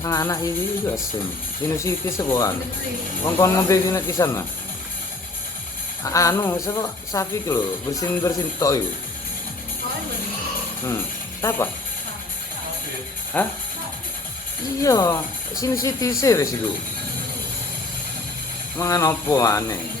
anak ini juga sem sinusitis sebuah wong kon ngombe kene kisan mah anu sapa sapi ku lho bersin tok iku apa hah iya sinusitis wis iku mangan opo aneh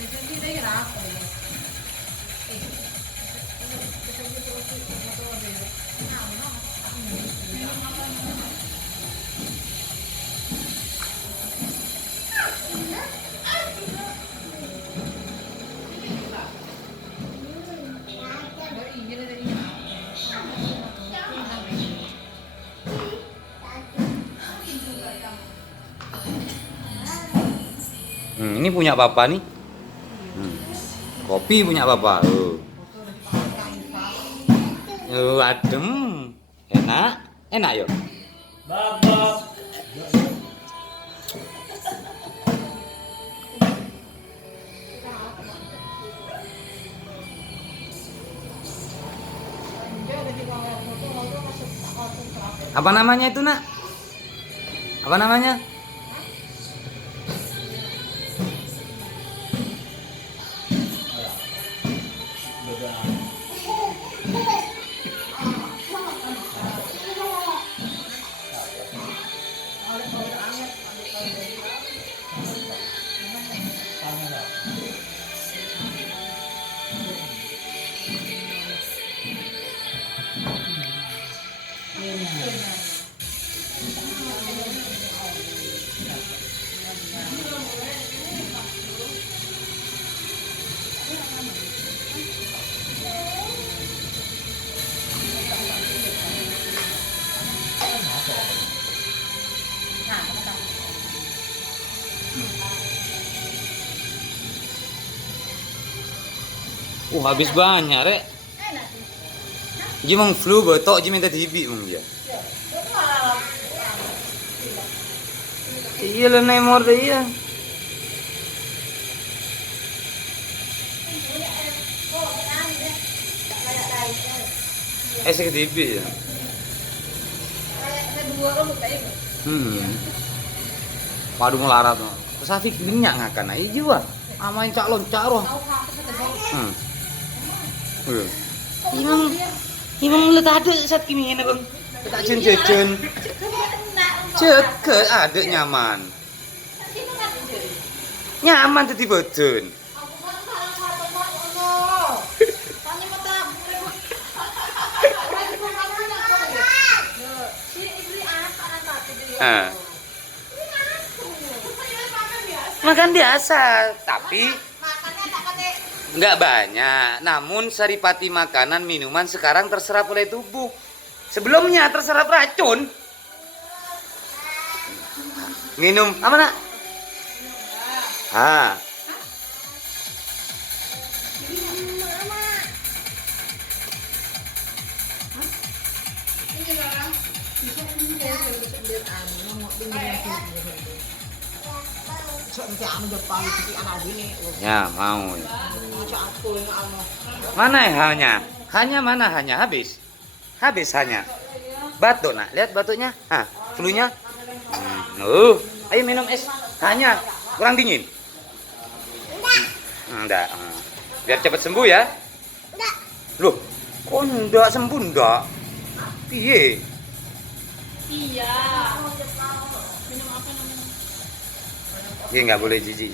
ini punya papa nih. Kopi punya papa. Adem. Enak. Enak yo. Apa namanya itu, Nak? Apa namanya? Habis banyak, Rek. Dia mong flu botok, dia minta dibi mong dia. Iya lah nemor deh iya. Saya dibi ya. Padu melarat no. Safik minyak ngakan aja jiwa. Amain cak loncat roh. Imang lu tadi saat kimi ini bang. Tak jen. Ceket ada nyaman. Nyaman tadi bojon. Makan biasa, tapi nggak banyak. Namun saripati makanan minuman sekarang terserap oleh tubuh. Sebelumnya terserap racun. Minum apa nak? Ya mau. Mana ya hanya? Hanya mana hanya habis? Habis hanya. Batuk nak, lihat batuknya. Flunya. Ayo minum es. Hanya kurang dingin. Enggak. Biar cepat sembuh ya. Enggak. Loh, kok enggak sembuh enggak? Piye? Iya. Minum apa namanya? Dia nggak boleh jijik.